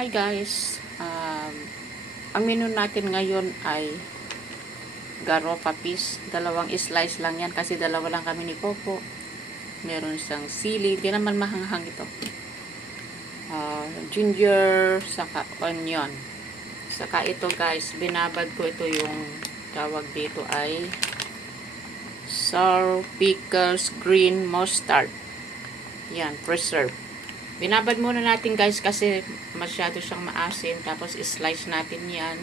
Hi guys, ang menu natin ngayon ay garopa fish. Dalawang slice lang yan kasi dalawa lang kami ni Popo. Meron siyang sili, di naman mahanghang ito. Ginger, saka onion. Saka ito guys, binabad ko ito yung tawag dito ay sour pickles green mustard. Yan, preserve. Binabad muna natin guys kasi masyado siyang maasin. Tapos slice natin yan.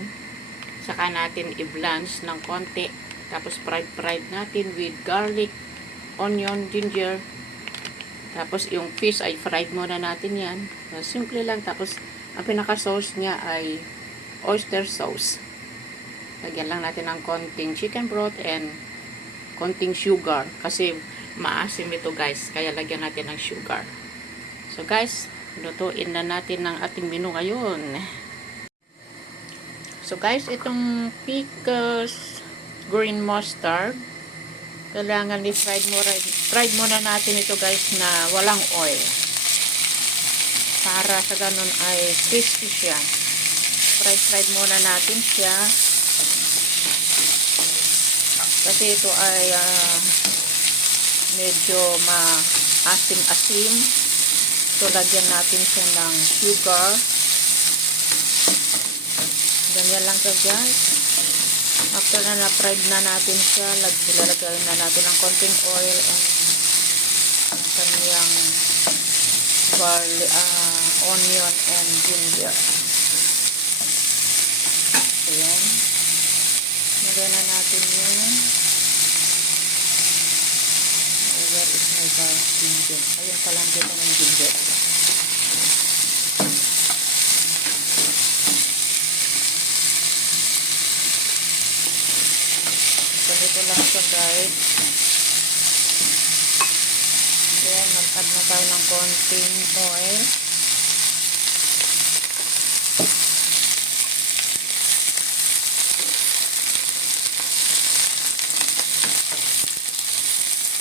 Saka natin i-blanch ng konti. Tapos fried natin with garlic, onion, ginger. Tapos yung fish ay fried muna natin yan. Simple lang. Tapos ang pinaka-sauce niya ay oyster sauce. Lagyan lang natin ng konting chicken broth and konting sugar. Kasi maasim ito guys. Kaya lagyan natin ng sugar. So guys, lutuin na natin ang ating menu ngayon. So guys, itong pickles green mustard, kailangan fried muna natin ito guys na walang oil. Para sa ganun ay crispy siya. Fried muna natin siya. Kasi ito ay medyo maasim-asim. So, lagyan natin siya ng sugar. Ganyan lang siya guys. After na na-fried na natin siya, lalagyan na natin ng konting oil and kanyang onion and ginger. Ayan. Lagyan na natin yun. Where is my ginger? Ayun pala dito ng ginger. Ganito lang siya guys. Then, mag-add na tayo ng konting oil.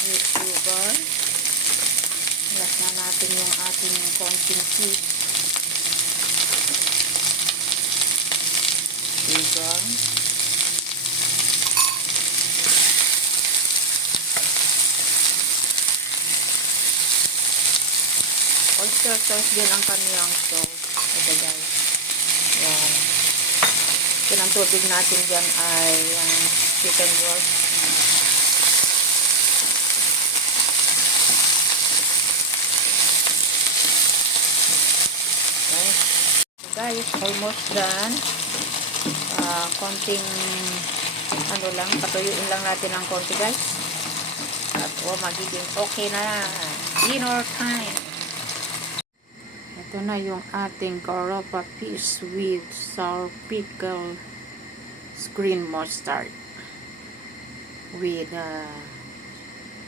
With sugar. Ilas na natin yung ating konting fish. Sugar. Oyster sauce din ang kaniyang sauce. Ito guys. Yan. Ang tubig natin dyan ay chicken broth. Guys, almost done. Konting ano lang, patuyuin lang natin ng konti guys. At magiging okay na. Dinner time. Ito na yung ating garopa fish with sour pickle green mustard with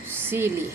sili.